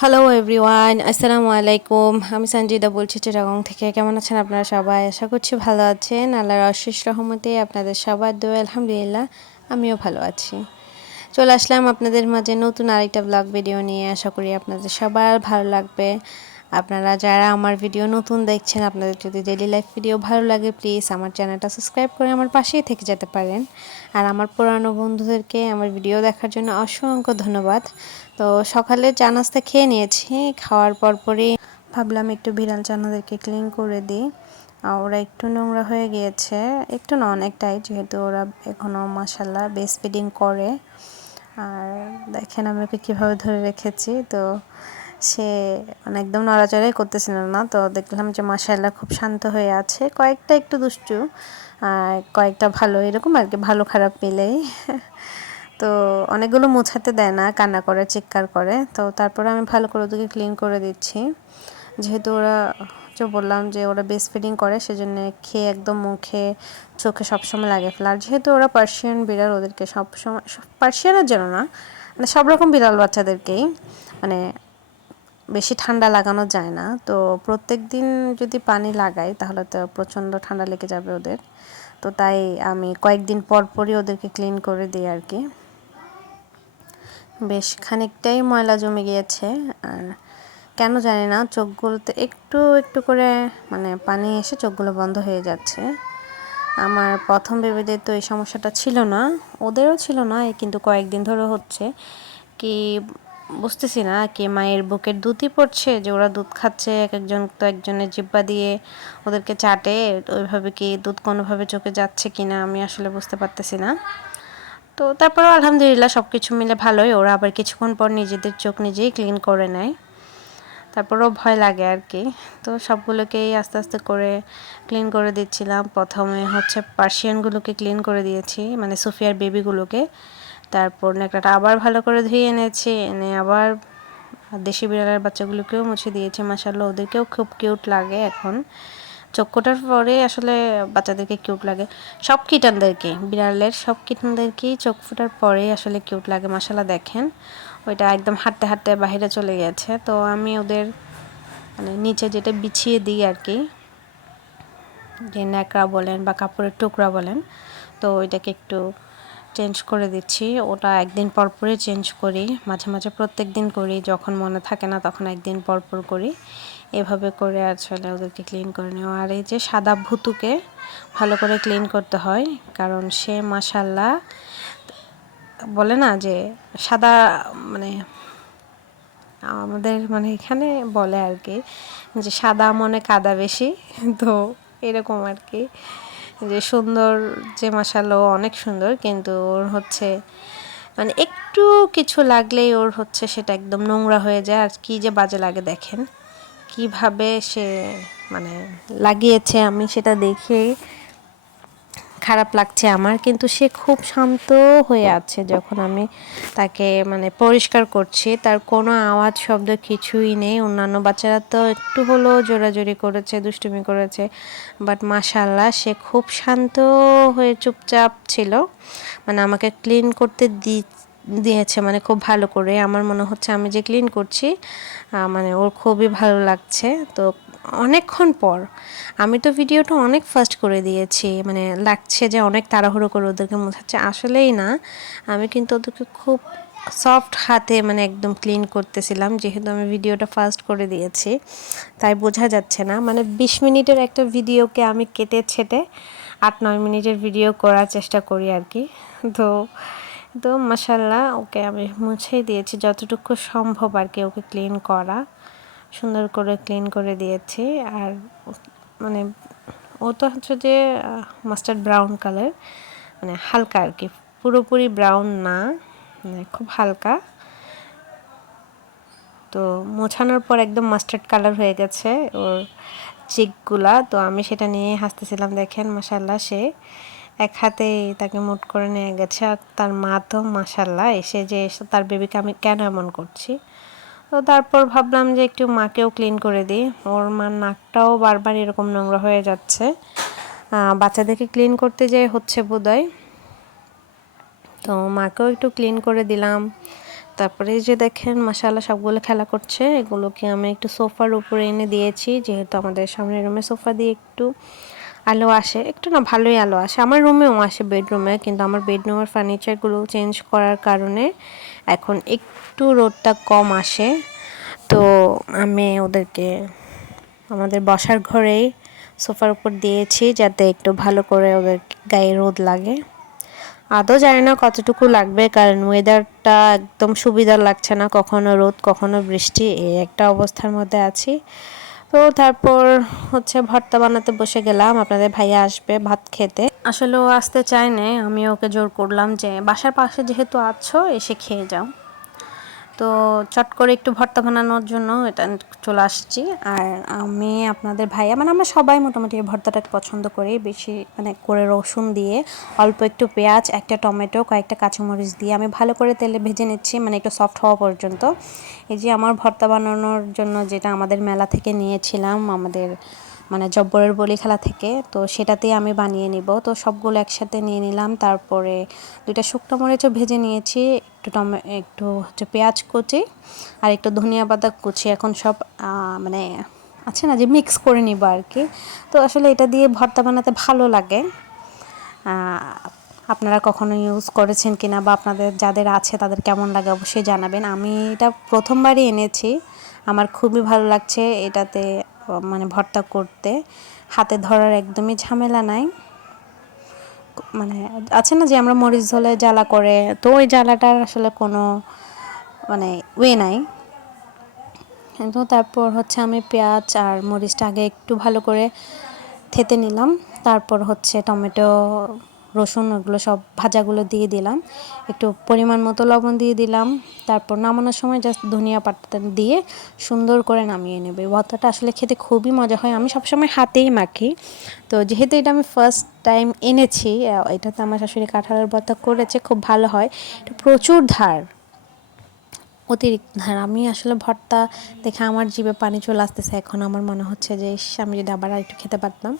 Hello everyone আসসালামু আলাইকুম আমি সঞ্জিদা বলছি চিটাগং থেকে। কেমন আছেন আপনারা সবাই? আশা করছি ভালো আছেন। আল্লাহর অশেষ রহমতে আপনাদের সবার দোয়া, আলহামদুলিল্লাহ, আমিও ভালো আছি। চলে আসলাম আপনাদের মাঝে নতুন আরেকটা ব্লগ ভিডিও নিয়ে। আশা করি আপনাদের সবার ভালো লাগবে। আপনারা যারা আমার ভিডিও নতুন দেখছেন, আপনাদের যদি ডেলি লাইফ ভিডিও ভালো লাগে প্লিজ আমার চ্যানেলটা সাবস্ক্রাইব করে আমার পাশেই থেকে যেতে পারেন। আর আমার পুরানো বন্ধুদেরকে আমার ভিডিও দেখার জন্য অসংখ্য ধন্যবাদ। তো সকালে চা নাস্তা খেয়ে নিয়েছি, খাওয়ার পর পরই ভাবলাম একটু বিড়াল চানাদেরকে ক্লিন করে দিই। ওরা একটু নোংরা হয়ে গিয়েছে, একটু না অনেকটাই, যেহেতু ওরা এখনও মাসাল্লাহ বেস ফিডিং করে। আর দেখেন আমি ওকে কীভাবে ধরে রেখেছি, তো সে মানে একদম নড়াচড়াই করতেছিল না। তো দেখলাম যে মাসাল্লাহ খুব শান্ত হয়ে আছে। কয়েকটা একটু দুষ্টু, আর কয়েকটা ভালো, এরকম আর কি, ভালো খারাপ মিলেই। তো অনেকগুলো মোছাতে দেয় না, কান্না করে, চিৎকার করে। তো তারপরে আমি ভালো করে ওদেরকে ক্লিন করে দিচ্ছি। যেহেতু ওরা, যে বললাম যে ওরা বেস ফিডিং করে, সেজন্য খেয়ে একদম মুখে, চোখে সবসময় লাগে। ফেলে আর যেহেতু ওরা পার্সিয়ান বিড়াল, ওদেরকে সবসময় পার্সিয়ানের জন্য না মানে সব রকম বিড়াল বাচ্চাদেরকেই মানে বেশি ঠান্ডা লাগানো যায় না। তো প্রত্যেক দিন যদি পানি লাগাই, তাহলে তো প্রচণ্ড ঠান্ডা লেগে যাবে ওদের। তো তাই আমি কয়েকদিন পর পরই ওদেরকে ক্লিন করে দিই আর কি। বেশ খানিকটাই ময়লা জমে গিয়েছে। আর কেন জানি না, চোখগুলোতে একটু একটু করে মানে পানি এসে চোখগুলো বন্ধ হয়ে যাচ্ছে। আমার প্রথম বেবিদের তো এই সমস্যাটা ছিল না, ওদেরও ছিল না, কিন্তু কয়েকদিন ধরে হচ্ছে। কি বুঝতেছি না কি মায়ের বুকের দুধই পড়ছে যে ওরা দুধ খাচ্ছে এক একজন তো একজনের জিব্বা দিয়ে ওদেরকে চাটে ওইভাবে কি দুধ কোনোভাবে চোখে যাচ্ছে কি না আমি আসলে বুঝতে পারতেছি না। তো তারপরেও আলহামদুলিল্লাহ সব কিছু মিলে ভালোই, ওরা আবার কিছুক্ষণ পর নিজেদের চোখ নিজেই ক্লিন করে নেয়। তারপরেও ভয় লাগে আর কি। তো সবগুলোকেই আস্তে আস্তে করে ক্লিন করে দিচ্ছিলাম। প্রথমে হচ্ছে পার্সিয়ানগুলোকে ক্লিন করে দিয়েছি মানে সুফিয়ার বেবিগুলোকে। তারপর নেকড়াটা আবার ভালো করে ধুয়ে এনেছি, এনে আবার দেশি বিড়ালের বাচ্চাগুলোকেও মুছে দিয়েছি মাসাল্লাহ ওদেরকেও খুব কিউট লাগে এখন। চক্ষুটার পরে আসলে বাচ্চাদেরকে কিউট লাগে। সব কিটানদেরকে বিড়ালের সব কিটানদেরকেই চোখ ফুটার পরে আসলে কিউট লাগে মাসাল্লাহ দেখেন। ওইটা একদম হাঁটতে হাঁটতে বাহিরে চলে গেছে, তো আমি ওদের মানে নিচে যেটা বিছিয়ে দিই আর কি, যে ন্যাকড়া বলেন বা কাপড়ের টুকরা বলেন, তো ওইটাকে একটু চেঞ্জ করে দিচ্ছি। ওটা একদিন পর পরই চেঞ্জ করি, মাঝে মাঝে প্রত্যেক দিন করি, যখন মনে থাকে না তখন একদিন পর পর করি। এভাবে করে আসলে ওদেরকে ক্লিন করে নেওয়া। আর এই যে সাদা ভুতুকে ভালো করে ক্লিন করতে হয়, কারণ সে মাসাল্লাহ বলে না যে সাদা মানে আমাদের মানে এখানে বলে আর কি যে সাদা মনে কাদা বেশি, তো এরকম আর কি। যে সুন্দর, যে মাসালো অনেক সুন্দর, কিন্তু ওর হচ্ছে মানে একটু কিছু লাগলেই ওর হচ্ছে সেটা একদম নোংরা হয়ে যায়। আর কি যে বাজে লাগে দেখেন। কীভাবে সে মানে লাগিয়েছে আমি সেটা দেখে খারাপ লাগছে আমার, কিন্তু সে খুব শান্ত হয়ে আছে যখন আমি তাকে মানে পরিষ্কার করছি। তার কোনো আওয়াজ, শব্দ কিছুই নেই। অন্যান্য বাচ্চারা তো একটু হলেও জোরাজোরি করেছে, দুষ্টুমি করেছে। বাট মাশাল্লাহ সে খুব শান্ত হয়ে চুপচাপ ছিল। মানে আমাকে ক্লিন করতে দি দিয়েছে মানে খুব ভালো করে। আমার মনে হচ্ছে আমি যে ক্লিন করছি মানে ওর খুবই ভালো লাগছে। তো অনেকক্ষণ পর আমি তো ভিডিওটা অনেক ফাস্ট করে দিয়েছি মানে লাগছে যে অনেক তাড়াহুড়ো করে ওদেরকে মোছাচ্ছে আসলেই না। আমি কিন্তু ওদেরকে খুব সফট হাতে মানে একদম ক্লিন করতেছিলাম, যেহেতু আমি ভিডিওটা ফাস্ট করে দিয়েছি। তাই বোঝা যাচ্ছে না মানে বিশ মিনিটের একটা ভিডিওকে আমি কেটে ছেটে আট নয় মিনিটের ভিডিও করার চেষ্টা করি আর কি। তো তো মাসাল্লাহ ওকে আমি মুছেই দিয়েছি, যতটুকু সম্ভব আর কি ওকে ক্লিন করা। সুন্দর করে ক্লিন করে দিয়েছি আর মানে ও তো হচ্ছে যে মাস্টার্ড ব্রাউন কালার মানে হালকা আর কি, পুরোপুরি ব্রাউন না মানে খুব হালকা। তো মোছানোর পর একদম মাস্টার্ড কালার হয়ে গেছে ওর চিকগুলা তো আমি সেটা নিয়ে হাসতেছিলাম, দেখেন মাসাল্লাহ সে। এক হাতে তাকে মুট করে নিয়ে গেছে আর তার মা তো মাসাল্লাহ এসে যে তার বেবিকে আমি কেন এমন করছি? তো তারপর ভাবলাম যে একটু মাকেও ক্লিন করে দিই। ওর মার নাকটাও বারবার এরকম নোংরা হয়ে যাচ্ছে। বাচ্চাদেরকে ক্লিন করতে যেয়ে হচ্ছে বোধহয়। তো মাকেও একটু ক্লিন করে দিলাম। তারপরে যে দেখেন মাসাল্লাহ সবগুলো খেলা করছে। এগুলোকে আমি একটু সোফার উপরে এনে দিয়েছি, যেহেতু আমাদের সামনের রুমে সোফা দিয়ে একটু আলো আসে। একটু না ভালোই আলো আসে। আমার রুমেও আসে বেডরুমে কিন্তু আমার বেডরুমের ফার্নিচারগুলো চেঞ্জ করার কারণে এখন একটু রোদটা কম আসে। তো আমি ওদেরকে, আমাদের বসার ঘরেই সোফার উপর দিয়েছি যাতে একটু ভালো করে ওদের গায়ে রোদ লাগে। আদৌ জানি না কতটুকু লাগবে, কারণ ওয়েদারটা একদম সুবিধা লাগছে না। কখনো রোদ, কখনো বৃষ্টি, এই একটা অবস্থার মধ্যে আছি। তো তারপর হচ্ছে ভর্তা বানাতে বসে গেলাম। আপনাদের ভাইয়া আসবে ভাত খেতে। আসলে ও আসতে চায় না আমি ওকে জোর করলাম যে, বাসার পাশে যেহেতু আছো, এসে খেয়ে যাও। তো চট করে একটু ভর্তা বানানোর জন্য এটা চলে আসছি। আর আমি আপনাদের ভাইয়া মানে আমরা সবাই মোটামুটি ভর্তাটা পছন্দ করি, বেশি মানে করে রসুন দিয়ে অল্প একটু পেঁয়াজ, একটা টমেটো, কয়েকটা কাঁচামরিচ দিয়ে আমি ভালো করে তেলে ভেজে নিচ্ছি মানে একটু সফট হওয়া পর্যন্ত। এই যে আমার ভর্তা বানানোর জন্য যেটা আমাদের মেলা থেকে নিয়েছিলাম, আমাদের মানে জব্বরের বলি খেলা থেকে, তো সেটাতেই আমি বানিয়ে নিব। তো সবগুলো একসাথে নিয়ে নিলাম, তারপরে দুইটা শুকনো মরিচও ভেজে নিয়েছি একটু টমে, একটু হচ্ছে পেঁয়াজ কুচি আর একটু ধনিয়া পাতা কুচি। এখন সব মানে আছে না যে মিক্স করে নিব আর কি। তো আসলে এটা দিয়ে ভর্তা বানাতে ভালো লাগে। আপনারা কখনো ইউজ করেছেন কিনা বা আপনাদের যাদের আছে তাদের কেমন লাগে অবশ্যই জানাবেন। আমি এটা প্রথমবারই এনেছি। আমার খুবই ভালো লাগছে এটাতে মানে ভর্তা করতে। হাতে ধরার একদমই ঝামেলা নাই। মানে আছে না যে আমরা মরিচ ধলে জ্বালা করে, তো ওই জ্বালাটার আসলে কোনো মানে ওয়ে নাই। কিন্তু তারপর হচ্ছে আমি পেঁয়াজ আর মরিচটা আগে একটু ভালো করে থেতে নিলাম। তারপর হচ্ছে টমেটো রসুন, ওগুলো সব ভাজাগুলো দিয়ে দিলাম। একটু পরিমাণ মতো লবণ দিয়ে দিলাম। তারপর নামানোর সময় জাস্ট ধনিয়া পাতা দিয়ে সুন্দর করে নামিয়ে নেবে। ভর্তাটা আসলে খেতে খুবই মজা হয়। আমি সবসময় হাতেই মাখি। তো যেহেতু এটা আমি ফার্স্ট টাইম এনেছি এটাতে আমার শাশুড়ি কাঁঠালের ভর্তা করেছে, খুব ভালো হয়। এটা প্রচুর ধার, অতিরিক্ত ধার। আমি আসলে ভর্তা দেখে আমার জিভে পানি চলে আসতেছে। এখন আমার মনে হচ্ছে যে আমি যদি আবার একটু খেতে পারতাম।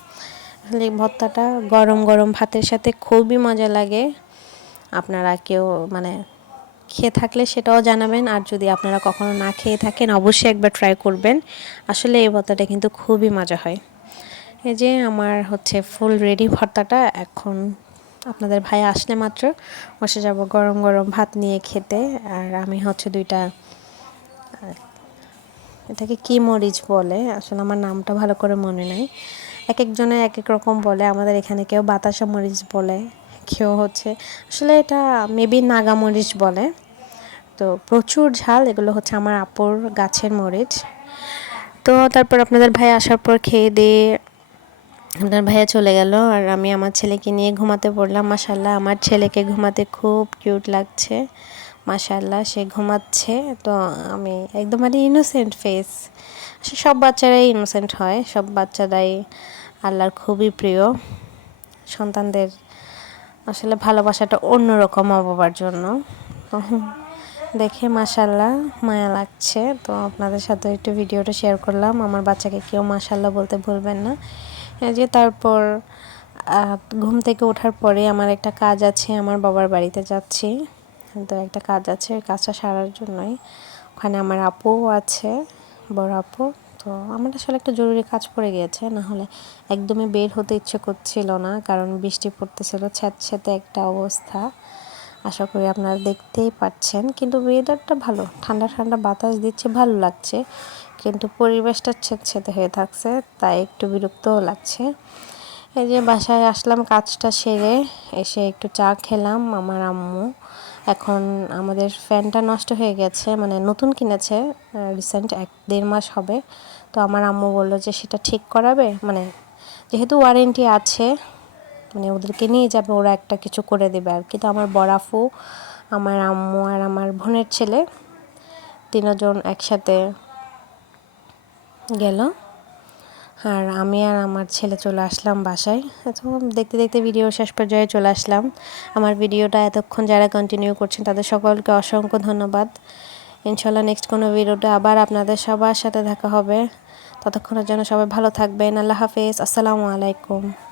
আসলে ভর্তাটা গরম গরম ভাতের সাথে খুবই মজা লাগে। আপনারা কেউ মানে খেয়ে থাকলে সেটাও জানাবেন, আর যদি আপনারা কখনো না খেয়ে থাকেন অবশ্যই একবার ট্রাই করবেন। আসলে এই ভর্তাটা কিন্তু খুবই মজা হয়। এই যে আমার হচ্ছে ফুল রেডি ভর্তাটা, এখন আপনাদের ভাই আসলে মাত্র, বসে যাব গরম গরম ভাত নিয়ে খেতে, আর আমি হচ্ছে দুইটা এটাকে কি মরিচ বলে, আসলে আমার নামটা ভালো করে মনে নাই। এক একজনে এক এক রকম বলে, আমাদের এখানে কেউ বাতাসা মরিচ বলে, কেউ হচ্ছে, আসলে এটা মেবি নাগা মরিচ বলে। তো প্রচুর ঝাল, এগুলো হচ্ছে আমার আপুর গাছের মরিচ। তো তারপর আপনাদের ভাই আসার পর খেয়ে দিয়ে আপনার ভাইয়া চলে গেল, আর আমি আমার ছেলেকে নিয়ে ঘুমাতে পড়লাম। মাসাল্লাহ আমার ছেলেকে ঘুমাতে খুব কিউট লাগছে। মাসাল্লাহ সে ঘুমাচ্ছে। তো আমি একদম মানে ইনোসেন্ট ফেস সব বাচ্চারাই ইনোসেন্ট হয়, সব বাচ্চারাই আল্লাহর খুবই প্রিয়। সন্তানদের আসলে ভালোবাসাটা অন্যরকম অবাবার জন্য। দেখে মাসাল্লাহ মায়া লাগছে। তো আপনাদের সাথে একটু ভিডিওটা শেয়ার করলাম। আমার বাচ্চাকে কেউ মাসাল্লাহ বলতে ভুলবেন না। যে তারপর ঘুম থেকে ওঠার পরে আমার একটা কাজ আছে, আমার বাবার বাড়িতে যাচ্ছি। তো একটা কাজ আছে কাজটা সারার জন্যই। ওখানে আমার আপুও আছে। বড় আপু তো আমার আসলে একটা জরুরি কাজ পড়ে গিয়েছে। না হলে একদমই বের হতে ইচ্ছে করছিল না, কারণ বৃষ্টি পড়তেছিল স্যাঁতস্যাঁতে একটা অবস্থা। আশা করি আপনারা দেখতেই পাচ্ছেন, কিন্তু ওয়েদারটা ভালো। ঠান্ডা ঠান্ডা বাতাস দিচ্ছে, ভালো লাগছে। কিন্তু পরিবেশটা ছেদছেদে হয়ে থাকছে, তাই একটু বিরক্তও লাগছে। এই যে বাসায় আসলাম, কাজটা সেরে এসে একটু চা খেলাম, আমার আম্মু। এখন আমাদের ফ্যানটা নষ্ট হয়ে গেছে মানে নতুন কিনেছে রিসেন্ট এক দেড় মাস হবে। তো আমার আম্মু বলল যে সেটা ঠিক করাবে মানে যেহেতু ওয়ারেন্টি আছে মানে ওদেরকে নিয়ে যাবে, ওরা একটা কিছু করে দেবে আর কি। তো আমার বরাফু আমার আম্মু আর আমার বোনের ছেলে, তিনজন একসাথে গেল। আর আমি আর আমার ছেলে চলে আসলাম বাসায়। তো দেখতে দেখতে ভিডিও শেষ পর্যায়ে চলে আসলাম। আমার ভিডিওটা এতক্ষণ যারা কন্টিনিউ করছেন, তাদের সকলকে অসংখ্য ধন্যবাদ। ইনশাল্লাহ নেক্সট কোনো ভিডিওটা আবার আপনাদের সবার সাথে দেখা হবে। ততক্ষণের জন্য সবাই ভালো থাকবেন। আল্লাহ হাফেজ। আসসালামু আলাইকুম।